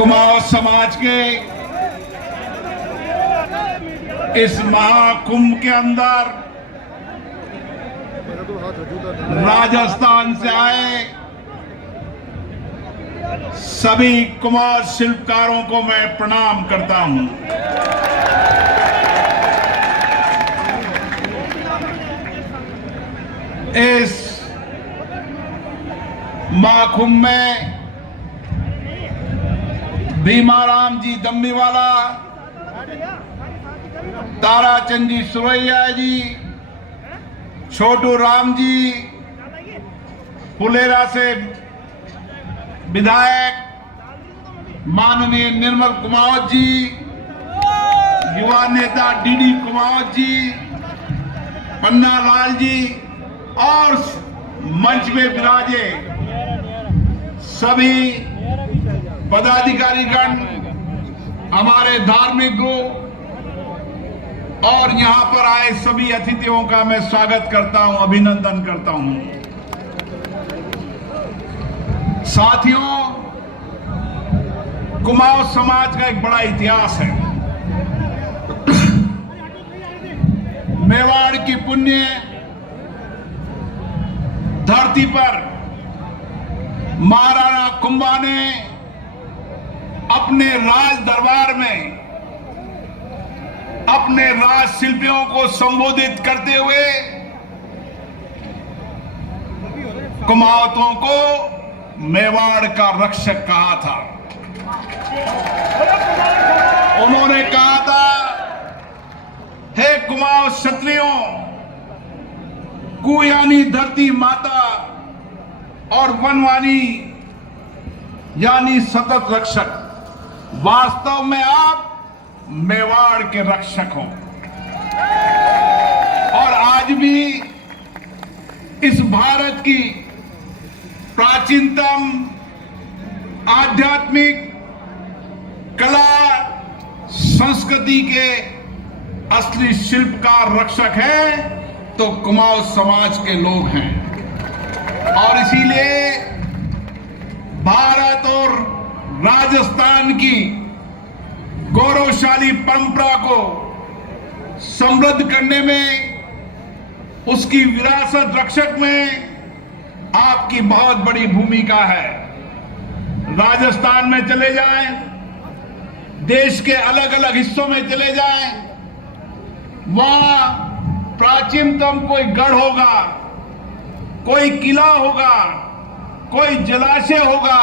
कुमाऊं समाज के इस महाकुंभ के अंदर राजस्थान से आए सभी कुमाऊं शिल्पकारों को मैं प्रणाम करता हूं। इस महाकुंभ में भीमाराम जी दम्मीवाला, ताराचंद जी सुरैया जी, छोटू राम जी, फुलेरा से विधायक माननीय निर्मल कुमावत जी, युवा नेता डीडी कुमावत जी, पन्ना लाल जी और मंच में विराजे सभी पदाधिकारीगण, हमारे धार्मिक ग्रुप और यहां पर आए सभी अतिथियों का मैं स्वागत करता हूं, अभिनंदन करता हूं। साथियों, कुमाऊं समाज का एक बड़ा इतिहास है। मेवाड़ की पुण्य धरती पर महाराणा कुंभा ने अपने राज दरबार में अपने राज शिल्पियों को संबोधित करते हुए कुमाऊतों को मेवाड़ का रक्षक कहा था। उन्होंने कहा था, हे कुमाऊं क्षत्रियों, कु यानी धरती माता और वनवानी यानी सतत रक्षक, वास्तव में आप मेवाड़ के रक्षक हो। और आज भी इस भारत की प्राचीनतम आध्यात्मिक कला संस्कृति के असली शिल्पकार रक्षक हैं तो कुमाऊं समाज के लोग हैं। और इसीलिए भारत और राजस्थान की गौरवशाली परंपरा को समृद्ध करने में, उसकी विरासत रक्षक में आपकी बहुत बड़ी भूमिका है। राजस्थान में चले जाएं, देश के अलग अलग हिस्सों में चले जाएं, वहां प्राचीनतम कोई गढ़ होगा, कोई किला होगा, कोई जलाशय होगा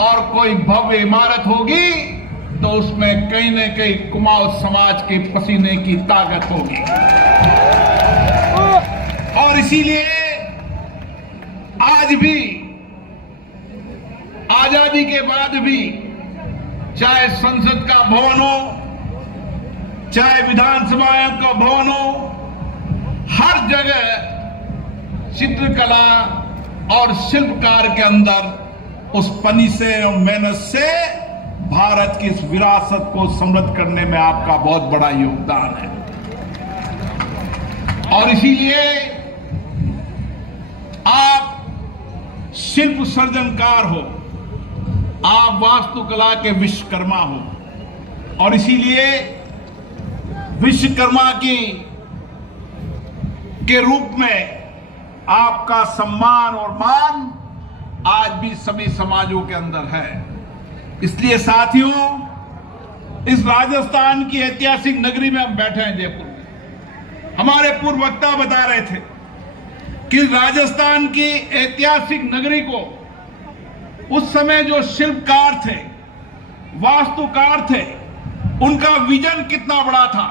और कोई भव्य इमारत होगी, तो उसमें कहीं न कहीं कुमाऊं समाज के पसीने की ताकत होगी। और इसीलिए आज भी, आजादी के बाद भी, चाहे संसद का भवन हो, चाहे विधानसभा का भवन हो, हर जगह चित्रकला और शिल्पकार के अंदर उस पनी से और मेहनत से भारत की इस विरासत को समृद्ध करने में आपका बहुत बड़ा योगदान है। और इसीलिए आप शिल्प सर्जनकार हो, आप वास्तुकला के विश्वकर्मा हो। और इसीलिए विश्वकर्मा के रूप में आपका सम्मान और मान आज भी सभी समाजों के अंदर है। इसलिए साथियों, इस राजस्थान की ऐतिहासिक नगरी में हम बैठे हैं, जयपुर में। हमारे पूर्व वक्ता बता रहे थे कि राजस्थान की ऐतिहासिक नगरी को उस समय जो शिल्पकार थे, वास्तुकार थे, उनका विजन कितना बड़ा था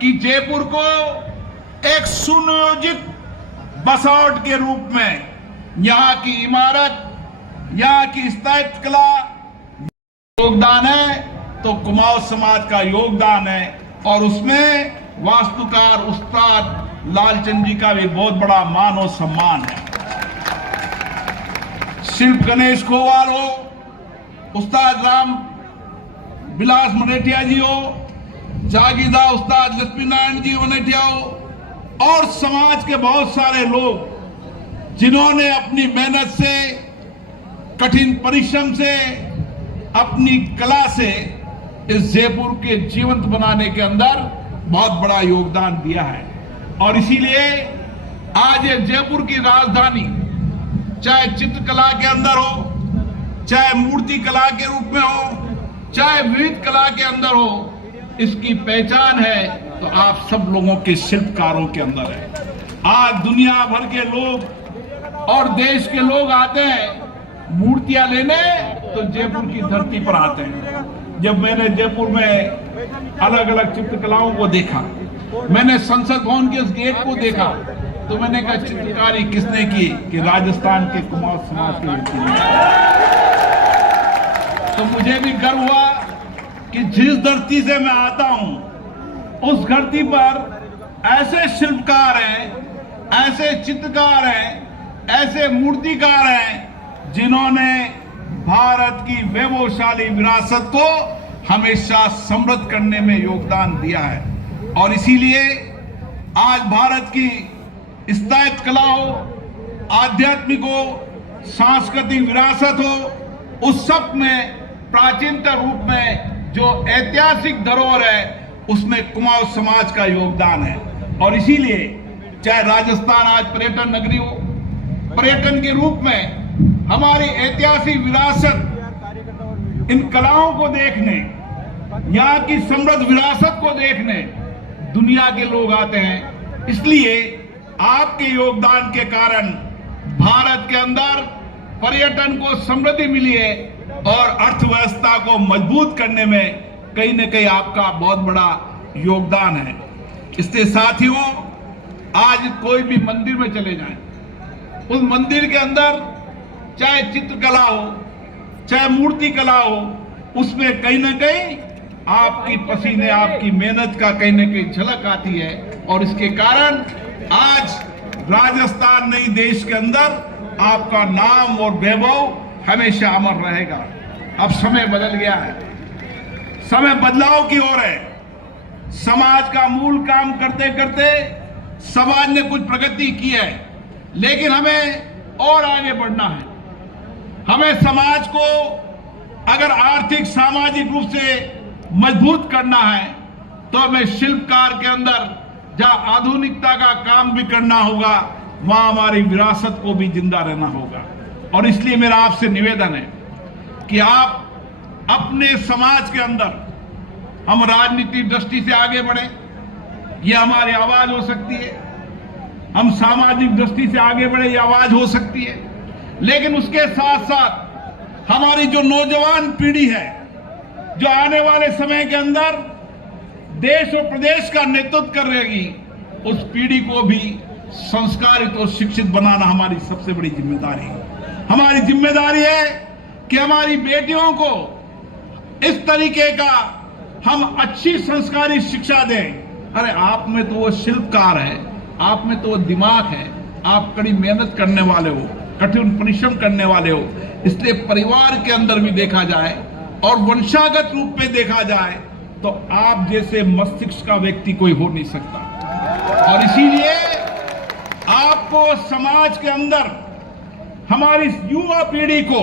कि जयपुर को एक सुनियोजित बसौट के रूप में यहां की इमारत, यहां की स्थापत्य कला योगदान है तो कुमाऊं समाज का योगदान है। और उसमें वास्तुकार उस्ताद लालचंद जी का भी बहुत बड़ा मान और सम्मान है। शिल्प गणेश खोवाल हो, उस्ताद राम विलास मनेठिया जी हो, जागीरदार उस्ताद लक्ष्मी नारायण जी मनेठिया हो, और समाज के बहुत सारे लोग जिन्होंने अपनी मेहनत से, कठिन परिश्रम से अपनी कला से इस जयपुर के जीवंत बनाने के अंदर बहुत बड़ा योगदान दिया है। और इसीलिए आज ये जयपुर की राजधानी चाहे चित्रकला के अंदर हो, चाहे मूर्ति कला के रूप में हो, चाहे विविध कला के अंदर हो, इसकी पहचान है तो आप सब लोगों के शिल्पकारों के अंदर है। आज दुनिया भर के लोग और देश के लोग आते हैं मूर्तियां लेने, तो जयपुर की धरती पर आते हैं। जब मैंने जयपुर में अलग अलग चित्रकलाओं को देखा, मैंने संसद भवन के उस गेट को देखा, तो मैंने कहा चित्रकारी किसने की? कि राजस्थान के कुमाऊं समाज के व्यक्ति ने। तो मुझे भी गर्व हुआ कि जिस धरती से मैं आता हूं, उस धरती पर ऐसे शिल्पकार हैं, ऐसे चित्रकार हैं, ऐसे मूर्तिकार हैं, जिन्होंने भारत की वैभवशाली विरासत को हमेशा समृद्ध करने में योगदान दिया है। और इसीलिए आज भारत की स्थायिक कला हो, आध्यात्मिक हो, सांस्कृतिक विरासत हो, उस सब में प्राचीनतम रूप में जो ऐतिहासिक धरोहर है, उसमें कुमाऊं समाज का योगदान है। और इसीलिए चाहे राजस्थान आज पर्यटन नगरी हो, पर्यटन के रूप में हमारी ऐतिहासिक विरासत, इन कलाओं को देखने, यहाँ की समृद्ध विरासत को देखने दुनिया के लोग आते हैं। इसलिए आपके योगदान के कारण भारत के अंदर पर्यटन को समृद्धि मिली है और अर्थव्यवस्था को मजबूत करने में कहीं न कहीं आपका बहुत बड़ा योगदान है। इसके साथियों, आज कोई भी मंदिर में चले जाएं, उस मंदिर के अंदर चाहे चित्रकला हो, चाहे मूर्ति कला हो, उसमें कहीं ना कहीं आपकी पसीने, आपकी मेहनत का कहीं ना कहीं झलक आती है। और इसके कारण आज राजस्थान नहीं, देश के अंदर आपका नाम और वैभव हमेशा अमर रहेगा। अब समय बदल गया है, समय बदलाव की ओर है। समाज का मूल काम करते करते समाज ने कुछ प्रगति की है, लेकिन हमें और आगे बढ़ना है। हमें समाज को अगर आर्थिक सामाजिक रूप से मजबूत करना है, तो हमें शिल्पकार के अंदर जहां आधुनिकता का काम भी करना होगा, वहां हमारी विरासत को भी जिंदा रहना होगा। और इसलिए मेरा आपसे निवेदन है कि आप अपने समाज के अंदर, हम राजनीतिक दृष्टि से आगे बढ़े, ये हमारी आवाज हो सकती है। हम सामाजिक दृष्टि से आगे बढ़े, ये आवाज हो सकती है। लेकिन उसके साथ साथ हमारी जो नौजवान पीढ़ी है, जो आने वाले समय के अंदर देश और प्रदेश का नेतृत्व कर रहेगी, उस पीढ़ी को भी संस्कारित और शिक्षित बनाना हमारी सबसे बड़ी जिम्मेदारी है। हमारी जिम्मेदारी है कि हमारी बेटियों को इस तरीके का हम अच्छी संस्कारी शिक्षा दें। अरे आप में तो वो शिल्पकार है, आप में तो वो दिमाग है, आप कड़ी मेहनत करने वाले हो, कठिन परिश्रम करने वाले हो। इसलिए परिवार के अंदर भी देखा जाए और वंशागत रूप में देखा जाए तो आप जैसे मस्तिष्क का व्यक्ति कोई हो नहीं सकता। और इसीलिए आपको समाज के अंदर हमारी युवा पीढ़ी को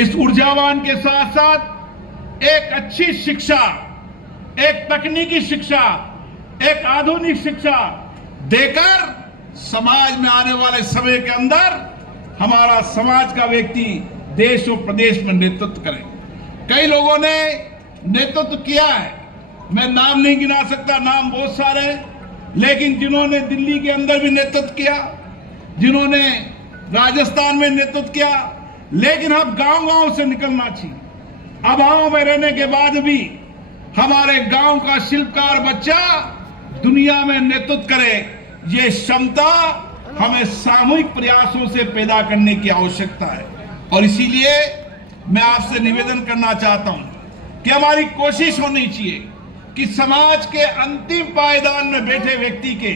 इस ऊर्जावान के साथ साथ एक अच्छी शिक्षा, एक तकनीकी शिक्षा, एक आधुनिक शिक्षा देकर समाज में आने वाले समय के अंदर हमारा समाज का व्यक्ति देश और प्रदेश में नेतृत्व करे। कई लोगों ने नेतृत्व किया है, मैं नाम नहीं गिना सकता, नाम बहुत सारे हैं, लेकिन जिन्होंने दिल्ली के अंदर भी नेतृत्व किया, जिन्होंने राजस्थान में नेतृत्व किया, लेकिन अब गांव-गांव से निकलना चाहिए। अभाव में रहने के बाद भी हमारे गांव का शिल्पकार बच्चा दुनिया में नेतृत्व करे, ये क्षमता हमें सामूहिक प्रयासों से पैदा करने की आवश्यकता है। और इसीलिए मैं आपसे निवेदन करना चाहता हूं कि हमारी कोशिश होनी चाहिए कि समाज के अंतिम पायदान में बैठे व्यक्ति के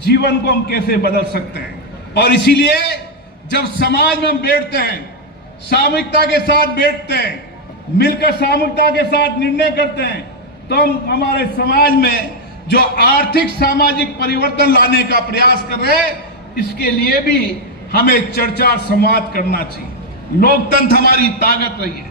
जीवन को हम कैसे बदल सकते हैं। और इसीलिए जब समाज में हम बैठते हैं, सामूहिकता के साथ बैठते हैं, मिलकर सामूहिकता के साथ निर्णय करते हैं, तो हम हमारे समाज में जो आर्थिक सामाजिक परिवर्तन लाने का प्रयास कर रहे हैं, इसके लिए भी हमें चर्चा संवाद करना चाहिए। लोकतंत्र हमारी ताकत रही है,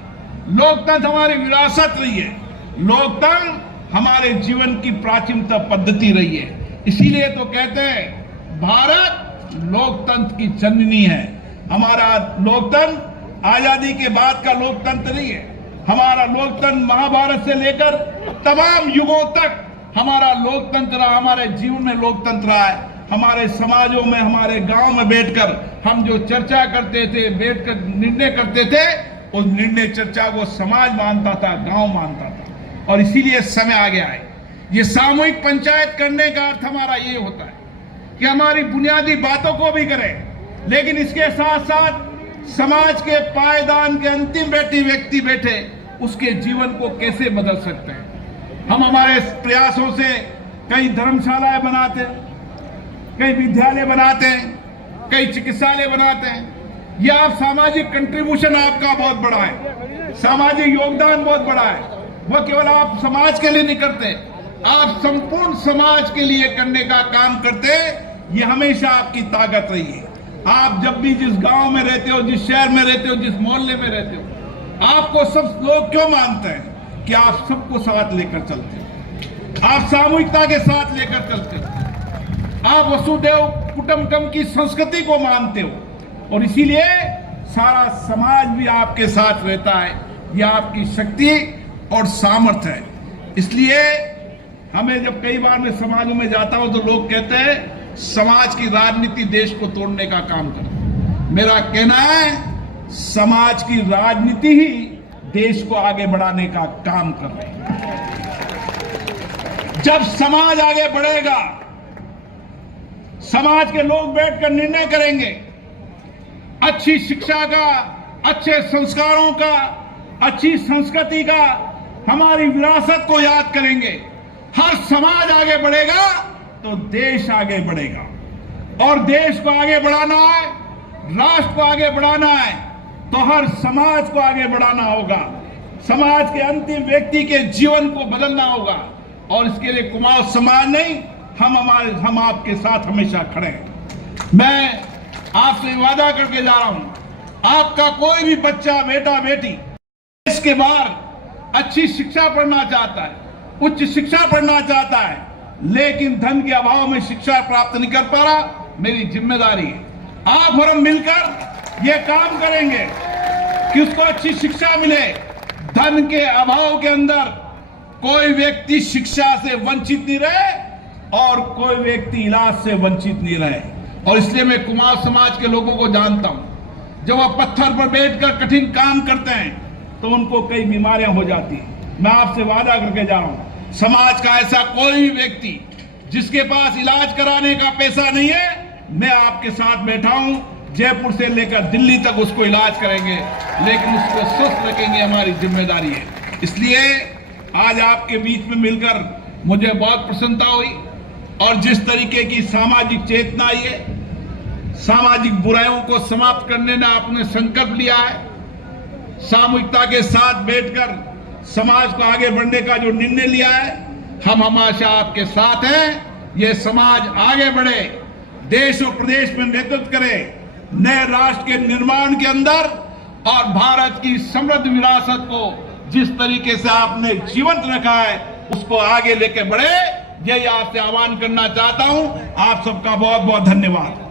लोकतंत्र हमारी विरासत रही है, लोकतंत्र हमारे जीवन की प्राचीनतम पद्धति रही है। इसीलिए तो कहते हैं भारत लोकतंत्र की जननी है। हमारा लोकतंत्र आजादी के बाद का लोकतंत्र नहीं है। हमारा लोकतंत्र महाभारत से लेकर तमाम युगों तक हमारा लोकतंत्र रहा, हमारे जीवन में लोकतंत्र रहा है। हमारे समाजों में, हमारे गांव में बैठकर हम जो चर्चा करते थे, बैठकर निर्णय करते थे, उस निर्णय चर्चा को समाज मानता था, गांव मानता था। और इसीलिए समय आ गया है। ये सामूहिक पंचायत करने का अर्थ हमारा ये होता है कि हमारी बुनियादी बातों को भी करें, लेकिन इसके साथ साथ समाज के पायदान के अंतिम व्यक्ति बैठे उसके जीवन को कैसे बदल सकते हैं। हम हमारे प्रयासों से कई धर्मशालाएं बनाते हैं, कई विद्यालय बनाते हैं, कई चिकित्सालय बनाते हैं। यह आप सामाजिक कंट्रीब्यूशन आपका बहुत बड़ा है, सामाजिक योगदान बहुत बड़ा है। वह केवल आप समाज के लिए नहीं करते, आप संपूर्ण समाज के लिए करने का काम करते। ये हमेशा आपकी ताकत रही है। आप जब भी जिस गांव में रहते हो, जिस शहर में रहते हो, जिस मोहल्ले में रहते हो, आपको सब लोग क्यों मानते हैं कि आप सबको साथ लेकर चलते हो, आप सामूहिकता के साथ लेकर चलते हो, आप वसुदेव कुटुंबकम की संस्कृति को मानते हो, और इसीलिए सारा समाज भी आपके साथ रहता है। यह आपकी शक्ति और सामर्थ्य है। इसलिए हमें जब कई बार मैं समाजों में जाता हूं तो लोग कहते हैं समाज की राजनीति देश को तोड़ने का काम करती है। मेरा कहना है समाज की राजनीति ही देश को आगे बढ़ाने का काम कर रही है। जब समाज आगे बढ़ेगा, समाज के लोग बैठकर निर्णय करेंगे, अच्छी शिक्षा का, अच्छे संस्कारों का, अच्छी संस्कृति का, हमारी विरासत को याद करेंगे, हर समाज आगे बढ़ेगा तो देश आगे बढ़ेगा। और देश को आगे बढ़ाना है, राष्ट्र को आगे बढ़ाना है, तो हर समाज को आगे बढ़ाना होगा। समाज के अंतिम व्यक्ति के जीवन को बदलना होगा, और इसके लिए कुमाऊं समाज नहीं, हम आपके साथ हमेशा खड़े हैं। मैं आपसे वादा करके जा रहा हूं, आपका कोई भी बच्चा, बेटा, बेटी देश के बाहर अच्छी शिक्षा पढ़ना चाहता है, उच्च शिक्षा पढ़ना चाहता है, लेकिन धन के अभाव में शिक्षा प्राप्त नहीं कर पा रहा, मेरी जिम्मेदारी है, आप और हम मिलकर यह काम करेंगे कि उसको अच्छी शिक्षा मिले। धन के अभाव के अंदर कोई व्यक्ति शिक्षा से वंचित नहीं रहे और कोई व्यक्ति इलाज से वंचित नहीं रहे। और इसलिए मैं कुमाऊं समाज के लोगों को जानता हूं, जब वह पत्थर पर बैठकर कठिन काम करते हैं तो उनको कई बीमारियां हो जाती हैं। मैं आपसे वादा करके जा रहा हूं, समाज का ऐसा कोई व्यक्ति जिसके पास इलाज कराने का पैसा नहीं है, मैं आपके साथ बैठा हूं, जयपुर से लेकर दिल्ली तक उसको इलाज करेंगे, लेकिन उसको स्वस्थ रखेंगे, हमारी जिम्मेदारी है। इसलिए आज आपके बीच में मिलकर मुझे बहुत प्रसन्नता हुई, और जिस तरीके की सामाजिक चेतना आई है, सामाजिक बुराइयों को समाप्त करने में आपने संकल्प लिया है, सामूहिकता के साथ बैठकर समाज को आगे बढ़ने का जो निर्णय लिया है, हम हमेशा आपके साथ हैं। यह समाज आगे बढ़े, देश और प्रदेश में नेतृत्व करे, नए राष्ट्र के निर्माण के अंदर, और भारत की समृद्ध विरासत को जिस तरीके से आपने जीवंत रखा है उसको आगे लेके बढ़े, यही आपसे आह्वान करना चाहता हूं। आप सबका बहुत बहुत धन्यवाद।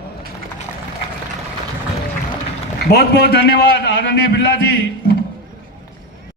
बहुत बहुत धन्यवाद आदरणीय बिरला जी।